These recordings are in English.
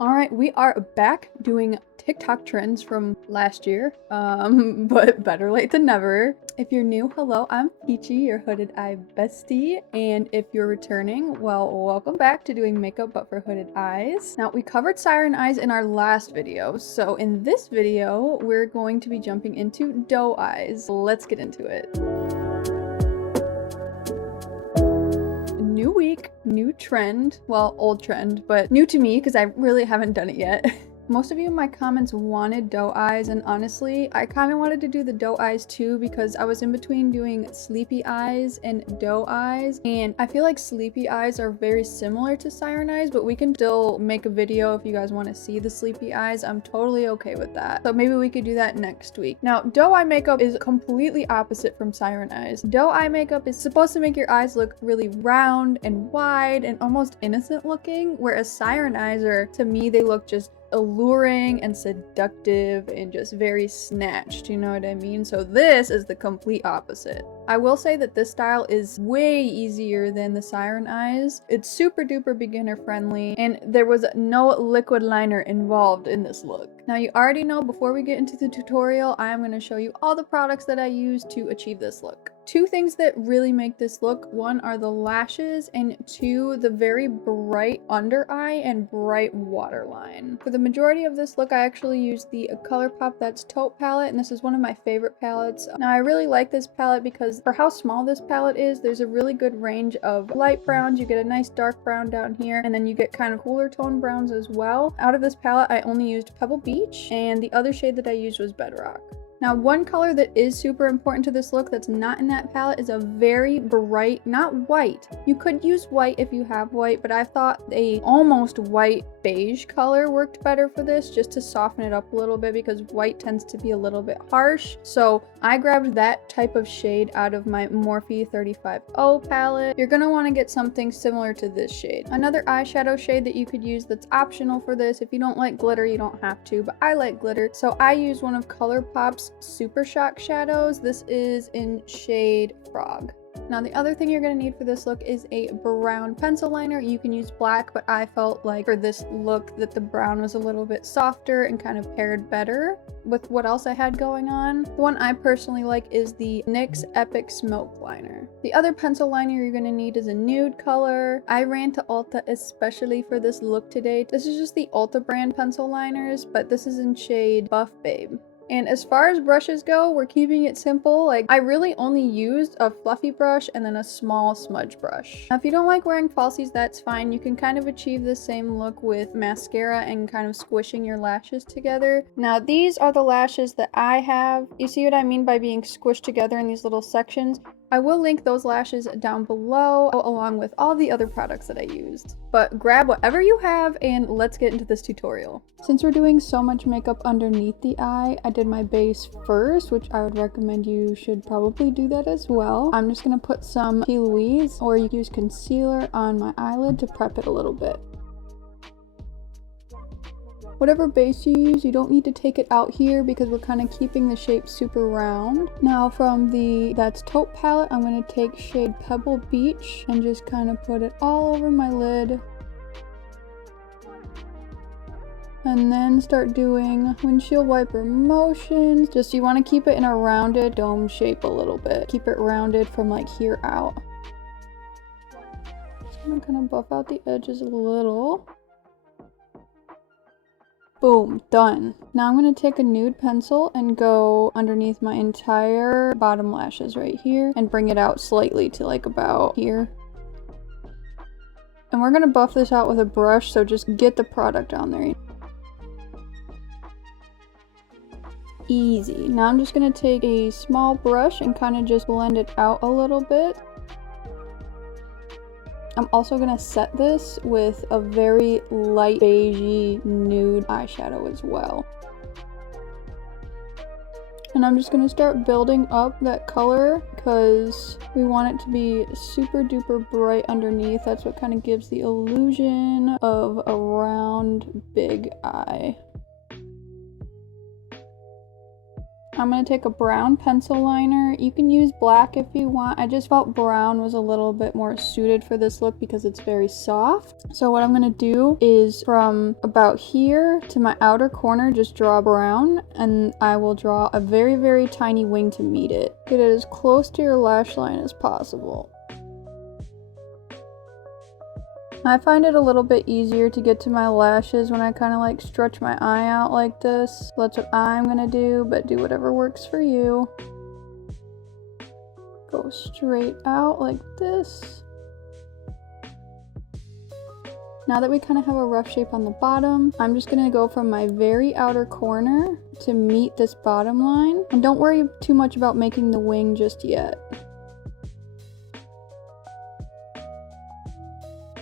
All right, we are back doing TikTok trends from last year, but better late than never. If you're new, hello, I'm Peachy, your hooded eye bestie, and if you're returning, well, welcome back to doing makeup but for hooded eyes. Now, we covered siren eyes in our last video, so in this video, we're going to be jumping into doe eyes. Let's get into it. New week, new trend. Well, old trend, but new to me because I really haven't done it yet. Most of you in my comments wanted doe eyes, and honestly, I kind of wanted to do the doe eyes too because I was in between doing sleepy eyes and doe eyes, and I feel like sleepy eyes are very similar to siren eyes, but we can still make a video if you guys want to see the sleepy eyes. I'm totally okay with that. So maybe we could do that next week. Now, doe eye makeup is completely opposite from siren eyes. Doe eye makeup is supposed to make your eyes look really round and wide and almost innocent looking, whereas siren eyes are, to me, they look just alluring and seductive and just very snatched, you know what I mean? So this is the complete opposite. I will say that this style is way easier than the siren eyes. It's super duper beginner friendly, and there was no liquid liner involved in this look. Now, you already know, before we get into the tutorial, I am going to show you all the products that I use to achieve this look. Two things that really make this look: one are the lashes, and two, the very bright under eye and bright waterline. For the majority of this look, I actually used the ColourPop That's Taupe palette, and this is one of my favorite palettes. Now, I really like this palette because for how small this palette is, there's a really good range of light browns. You get a nice dark brown down here, and then you get kind of cooler tone browns as well. Out of this palette, I only used Pebble Beach, and the other shade that I used was Bedrock. Now, one color that is super important to this look that's not in that palette is a very bright, not white. You could use white if you have white, but I thought a almost white beige color worked better for this, just to soften it up a little bit because white tends to be a little bit harsh. So I grabbed that type of shade out of my Morphe 35O palette. You're gonna want to get something similar to this shade. Another eyeshadow shade that you could use that's optional for this, if you don't like glitter, you don't have to, but I like glitter. So I use one of ColourPop's Super Shock shadows. This is in shade Frog. Now, the other thing you're going to need for this look is a brown pencil liner. You can use black, but I felt like for this look that the brown was a little bit softer and kind of paired better with what else I had going on. The one I personally like is the NYX Epic Smoke Liner. The other pencil liner you're going to need is a nude color. I ran to Ulta especially for this look today. This is just the Ulta brand pencil liners, but this is in shade Buff Babe. And as far as brushes go, we're keeping it simple. Like, I really only used a fluffy brush and then a small smudge brush. Now, if you don't like wearing falsies, that's fine. You can kind of achieve the same look with mascara and kind of squishing your lashes together. Now, these are the lashes that I have. You see what I mean by being squished together in these little sections? I will link those lashes down below along with all the other products that I used. But grab whatever you have and let's get into this tutorial. Since we're doing so much makeup underneath the eye, I did my base first, which I would recommend you should probably do that as well. I'm just going to put some P. Louise, or you can use concealer, on my eyelid to prep it a little bit. Whatever base you use, you don't need to take it out here because we're kind of keeping the shape super round. Now, from the That's Taupe palette, I'm going to take shade Pebble Beach and just kind of put it all over my lid. And then start doing windshield wiper motions. Just, you want to keep it in a rounded dome shape a little bit. Keep it rounded from like here out. Just going to kind of buff out the edges a little. Boom, done. Now I'm going to take a nude pencil and go underneath my entire bottom lashes right here and bring it out slightly to like about here. And we're going to buff this out with a brush, so just get the product on there. Easy. Now I'm just going to take a small brush and kind of just blend it out a little bit. I'm also going to set this with a very light beigey nude eyeshadow as well. And I'm just going to start building up that color because we want it to be super duper bright underneath. That's what kind of gives the illusion of a round big eye. I'm gonna take a brown pencil liner. You can use black if you want. I just felt brown was a little bit more suited for this look because it's very soft. So what I'm gonna do is from about here to my outer corner, just draw brown, and I will draw a very, very tiny wing to meet it. Get it as close to your lash line as possible. I find it a little bit easier to get to my lashes when I kind of like stretch my eye out like this. That's what I'm gonna do, but do whatever works for you. Go straight out like this. Now that we kind of have a rough shape on the bottom, I'm just gonna go from my very outer corner to meet this bottom line. And don't worry too much about making the wing just yet.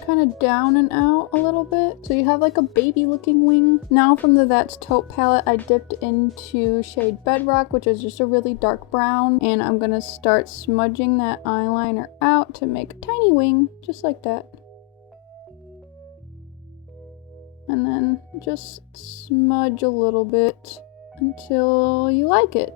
Kind of down and out a little bit, so you have like a baby looking wing. Now from the That's Taupe palette, I dipped into shade Bedrock, which is just a really dark brown, and I'm gonna start smudging that eyeliner out to make a tiny wing, just like that. And then just smudge a little bit until you like it.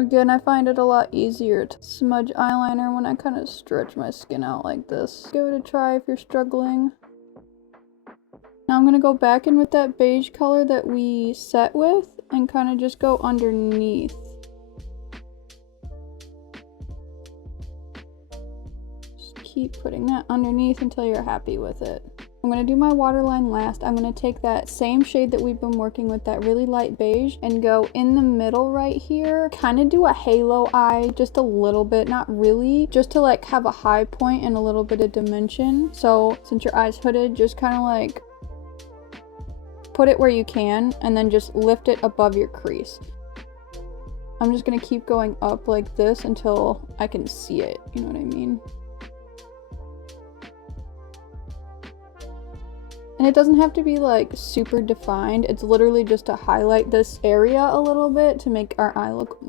Again, I find it a lot easier to smudge eyeliner when I kind of stretch my skin out like this. Give it a try if you're struggling. Now I'm going to go back in with that beige color that we set with and kind of just go underneath. Just keep putting that underneath until you're happy with it. I'm going to do my waterline last. I'm going to take that same shade that we've been working with, that really light beige, and go in the middle right here. Kind of do a halo eye, just a little bit, not really, just to like have a high point and a little bit of dimension. So since your eye's hooded, just kind of like put it where you can and then just lift it above your crease. I'm just going to keep going up like this until I can see it, you know what I mean? And it doesn't have to be like super defined. It's literally just to highlight this area a little bit to make our eye look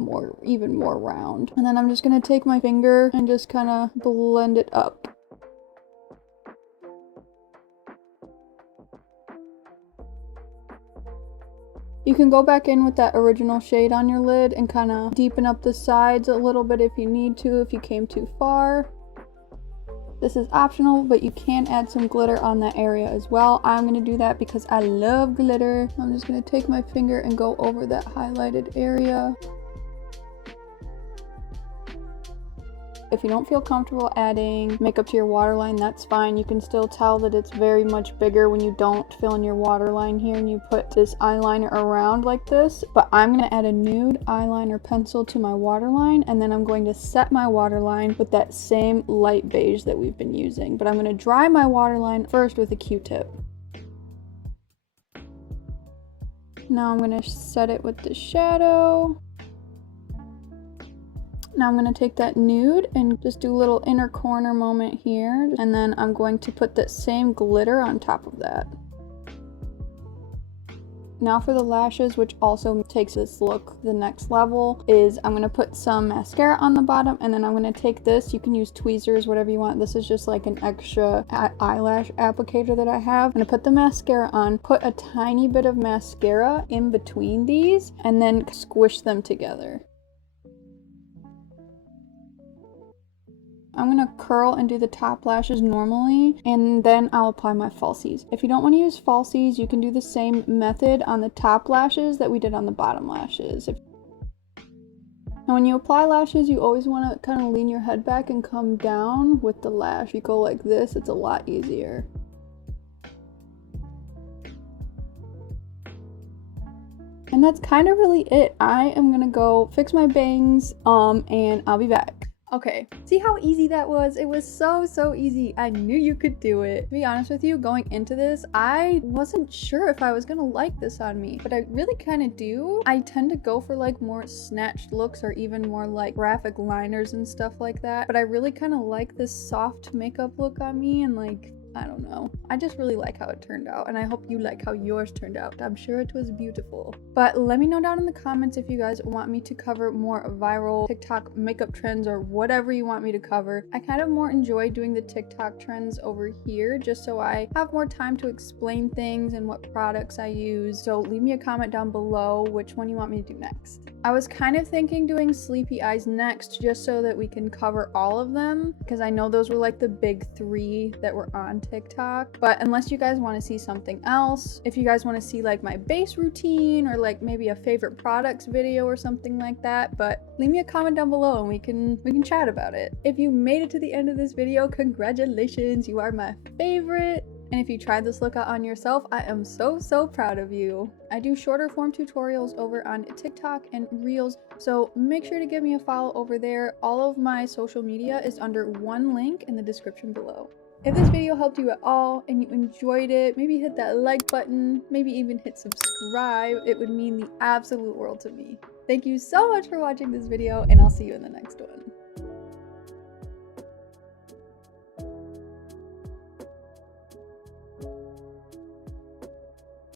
even more round. And then I'm just gonna take my finger and just kind of blend it up. You can go back in with that original shade on your lid and kind of deepen up the sides a little bit if you need to, if you came too far. This is optional, but you can add some glitter on that area as well. I'm going to do that because I love glitter. I'm just going to take my finger and go over that highlighted area. If you don't feel comfortable adding makeup to your waterline, that's fine. You can still tell that it's very much bigger when you don't fill in your waterline here and you put this eyeliner around like this. But I'm going to add a nude eyeliner pencil to my waterline, and then I'm going to set my waterline with that same light beige that we've been using. But I'm going to dry my waterline first with a Q-tip. Now I'm going to set it with the shadow. Now I'm going to take that nude and just do a little inner corner moment here, and then I'm going to put that same glitter on top of that. Now for the lashes, which also takes this look the next level, is I'm going to put some mascara on the bottom, and then I'm going to take this, you can use tweezers, whatever you want. This is just like an extra eyelash applicator that I have. I'm going to put the mascara on, put a tiny bit of mascara in between these, and then squish them together. I'm going to curl and do the top lashes normally, and then I'll apply my falsies. If you don't want to use falsies, you can do the same method on the top lashes that we did on the bottom lashes. Now when you apply lashes, you always want to kind of lean your head back and come down with the lash. If you go like this, it's a lot easier. And that's kind of really it. I am going to go fix my bangs, and I'll be back. Okay, see how easy that was? It was so easy. I knew you could do it. To be honest with you, going into this, I wasn't sure if I was gonna like this on me, but I really kind of do. I tend to go for like more snatched looks or even more like graphic liners and stuff like that, but I really kind of like this soft makeup look on me, and like I don't know. I just really like how it turned out, and I hope you like how yours turned out. I'm sure it was beautiful. But let me know down in the comments if you guys want me to cover more viral TikTok makeup trends or whatever you want me to cover. I kind of more enjoy doing the TikTok trends over here just so I have more time to explain things and what products I use. So leave me a comment down below which one you want me to do next. I was kind of thinking doing sleepy eyes next just so that we can cover all of them, because I know those were like the big 3 that were on TikTok. But unless you guys want to see something else, if you guys want to see like my base routine or like maybe a favorite products video or something like that, but leave me a comment down below and we can chat about it. If you made it to the end of this video, congratulations, you are my favorite. And if you tried this look out on yourself, I am so proud of you. I do shorter form tutorials over on TikTok and Reels, so make sure to give me a follow over there. All of my social media is under one link in the description below. If this video helped you at all and you enjoyed it, maybe hit that like button, maybe even hit subscribe. It would mean the absolute world to me. Thank you so much for watching this video, and I'll see you in the next one.